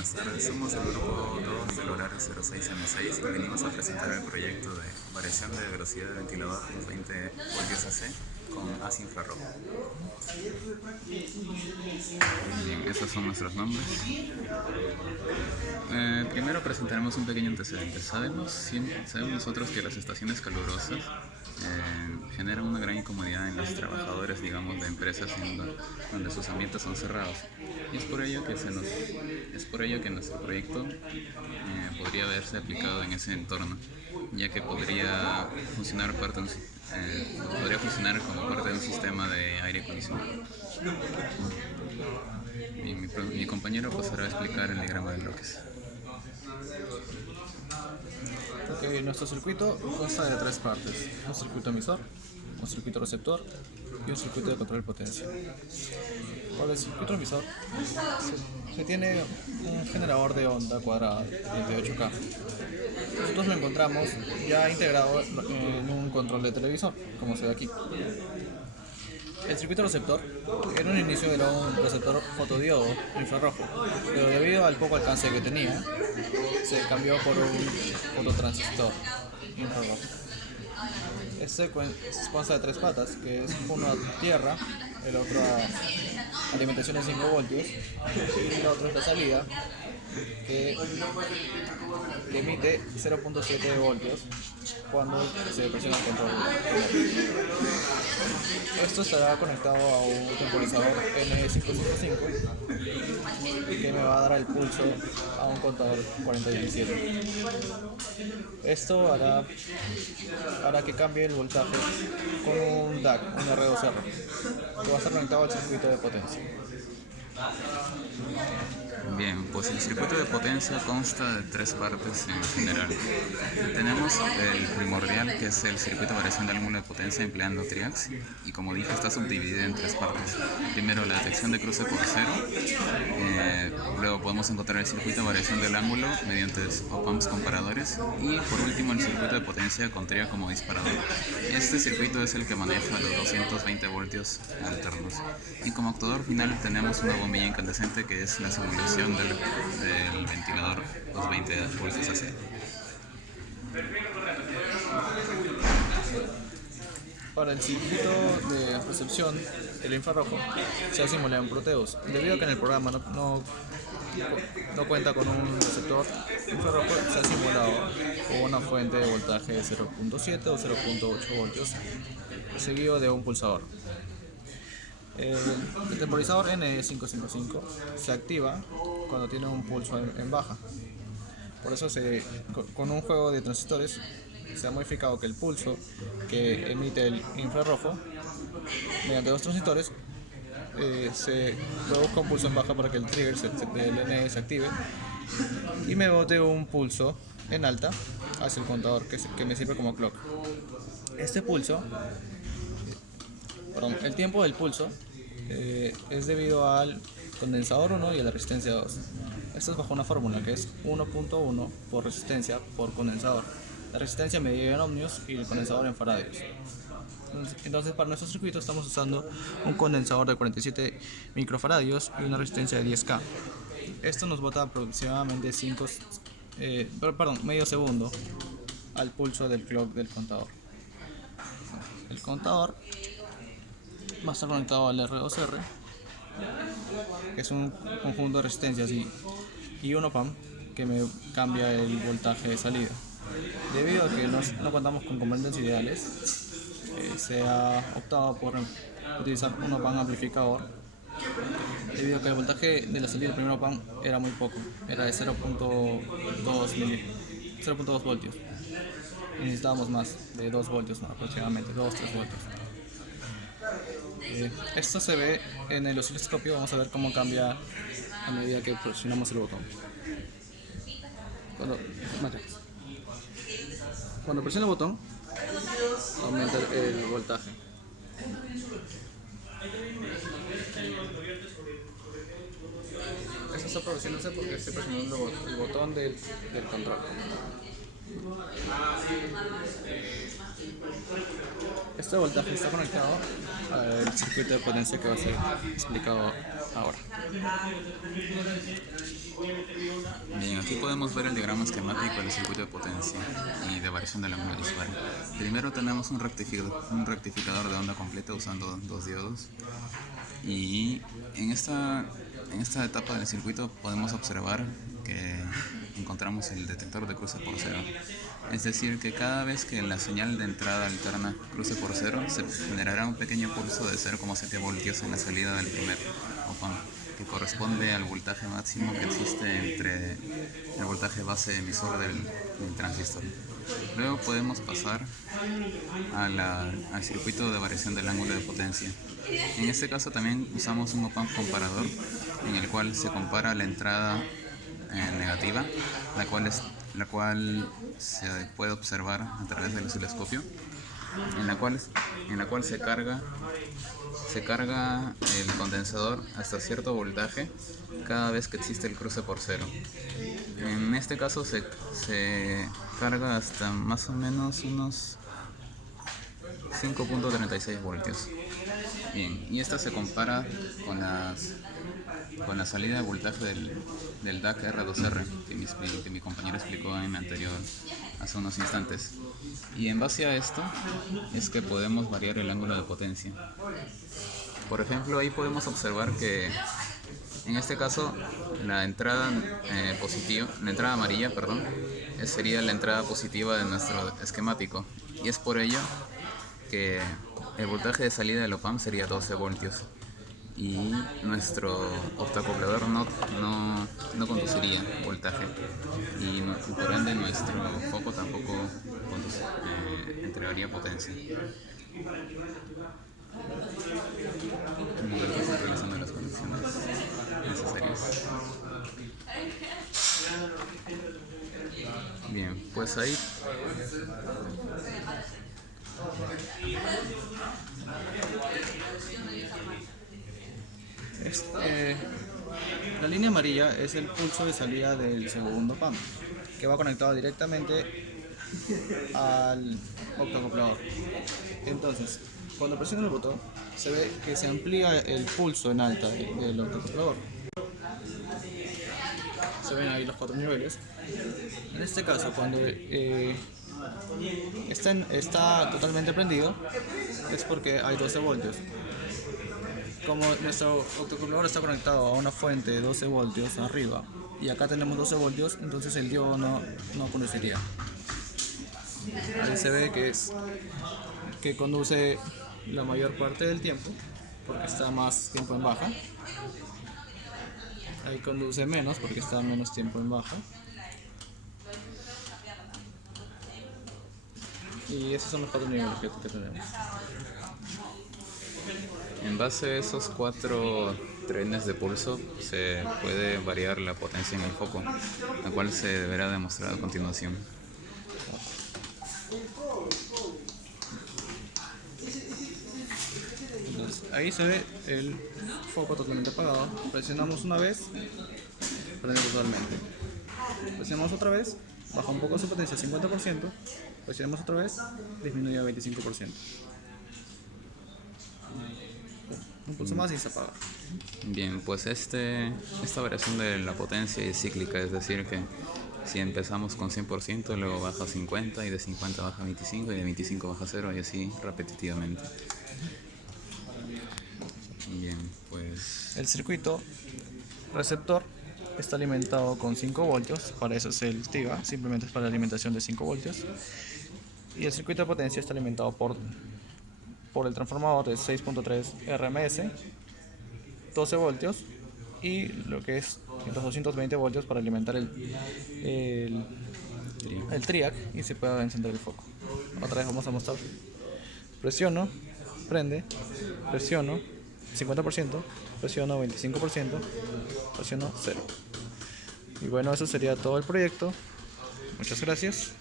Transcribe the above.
buenas tardes. Somos el grupo 2 del horario 06M6 y venimos a presentar el proyecto de variación de velocidad del ventilador 20 voltios AC con haz infrarrojo. Bien, esos son nuestros nombres. Primero presentaremos un pequeño antecedente. Sabemos nosotros que las estaciones calurosas generan una gran incomodidad en los trabajadores, digamos, de empresas donde sus ambientes son cerrados. Y es por ello que nuestro proyecto podría verse aplicado en ese entorno, ya que podría funcionar como parte de un sistema de aire acondicionado. Mi compañero pasará a explicar el diagrama de bloques. Nuestro circuito consta de tres partes: un circuito emisor, un circuito receptor y un circuito de control de potencia. Para el circuito emisor se tiene un generador de onda cuadrada de 8K. Nosotros lo encontramos ya integrado en un control de televisor, como se ve aquí. El circuito receptor en un inicio era un receptor fotodiodo infrarrojo, pero debido al poco alcance que tenía, se cambió por un fototransistor infrarrojo. Este consta de tres patas, que es uno a tierra, el otro a alimentación de 5 voltios y la otra es la salida, que emite 0.7 voltios cuando se presiona el control. Esto estará conectado a un temporizador N555 que me va a dar el pulso a un contador 4017. Esto hará que cambie el voltaje con un DAC, un R2R, que va a estar conectado al circuito de potencia. Bien, pues el circuito de potencia consta de tres partes en general. Tenemos el primordial, que es el circuito de variación del ángulo de potencia empleando triacs, y como dije está subdividido en tres partes. Primero la detección de cruce por cero, luego podemos encontrar el circuito de variación del ángulo mediante op-amps comparadores, y por último el circuito de potencia con triac como disparador. Este circuito es el que maneja los 220 voltios alternos. Y como actuador final tenemos una bombilla incandescente, que es la simulación del ventilador 220 voltios AC. Para el circuito de recepción, el infrarrojo se ha simulado en Proteus. Debido a que en el programa no cuenta con un receptor infrarrojo, se ha simulado con una fuente de voltaje de 0.7 o 0.8 voltios seguido de un pulsador. El temporizador N555 se activa cuando tiene un pulso en baja. Por eso con un juego de transistores se ha modificado que el pulso que emite el infrarrojo mediante dos transistores se produzca un pulso en baja para que el trigger del N se active y me bote un pulso en alta hacia el contador que me sirve como clock. El tiempo del pulso es debido al condensador 1 y a la resistencia 2. Esto es bajo una fórmula que es 1.1 por resistencia por condensador. La resistencia medida en ohmios y el condensador en faradios. Entonces para nuestro circuito estamos usando un condensador de 47 microfaradios y una resistencia de 10K. Esto nos bota aproximadamente medio segundo al pulso del clock del contador. El contador va a estar conectado al R2R, que es un conjunto de resistencias y un op-amp que me cambia el voltaje de salida. Debido a que no contamos con componentes ideales, se ha optado por utilizar un op-amp amplificador, debido a que el voltaje de la salida del primer op-amp era muy poco, era de 0.2 voltios. Necesitábamos más de 2 voltios, aproximadamente 2-3 voltios. Esto se ve en el osciloscopio. Vamos a ver cómo cambia a medida que presionamos el botón. Cuando presiono el botón, aumenta el voltaje. Esto está progresándose porque estoy presionando el botón del control. Este voltaje está conectado al circuito de potencia que va a ser explicado ahora. Bien, aquí podemos ver el diagrama esquemático del circuito de potencia y de variación del ángulo dispar. Primero tenemos un rectificador de onda completa usando dos diodos, y en esta etapa del circuito podemos observar que encontramos el detector de cruce por cero. Es decir, que cada vez que la señal de entrada alterna cruce por cero, se generará un pequeño pulso de 0,7 voltios en la salida del primer op-amp, que corresponde al voltaje máximo que existe entre el voltaje base emisor del transistor. Luego podemos pasar al circuito de variación del ángulo de potencia. En este caso también usamos un op-amp comparador, en el cual se compara la entrada negativa, la cual se puede observar a través del osciloscopio, en la cual se carga el condensador hasta cierto voltaje cada vez que existe el cruce por cero. En este caso se carga hasta más o menos unos 5.36 voltios. Bien, y esta se compara con la salida de voltaje del DAC R2R que mi compañero explicó en anterior hace unos instantes. Y en base a esto es que podemos variar el ángulo de potencia. Por ejemplo, ahí podemos observar que en este caso la entrada amarilla, sería la entrada positiva de nuestro esquemático, y es por ello que el voltaje de salida del op-amp sería 12 voltios y nuestro octacoplador no conduciría voltaje, y por ende nuestro foco tampoco entregaría potencia. Realizando las conexiones necesarias. Bien, pues ahí la línea amarilla es el pulso de salida del segundo op-amp, que va conectado directamente al octacoplador. Entonces, cuando presiono el botón, se ve que se amplía el pulso en alta del octacoplador. Se ven ahí los 4 niveles. En este caso, cuando está totalmente prendido, es porque hay 12 voltios. Como nuestro octacoplador está conectado a una fuente de 12 voltios arriba, y acá tenemos 12 voltios, entonces el diodo no conduciría. Ahí se ve que conduce la mayor parte del tiempo, porque está más tiempo en baja. Ahí conduce menos, porque está menos tiempo en baja. Y esos son los 4 niveles que tenemos. en base a esos 4 trenes de pulso se puede variar la potencia en el foco, la cual se deberá demostrar a continuación. Entonces, ahí se ve el foco totalmente apagado. Presionamos una vez, prende totalmente. Presionamos otra vez, baja un poco su potencia a 50%. Presionamos otra vez, disminuye a 25%. Un pulso más y se apaga. Bien, pues esta variación de la potencia es cíclica, es decir que si empezamos con 100%, luego baja a 50, y de 50 baja a 25, y de 25 baja a 0, y así repetitivamente. Bien, pues El circuito receptor está alimentado con 5 voltios, para eso es el TIGA, simplemente es para la alimentación de 5 voltios. Y el circuito de potencia está alimentado por el transformador de 6.3 RMS, 12 voltios, y lo que es los 220 voltios para alimentar el triac y se pueda encender el foco. Otra vez vamos a mostrar. Presiono, prende, presiono 50%, presiono 25%, presiono 0. Y bueno, eso sería todo el proyecto. Muchas gracias.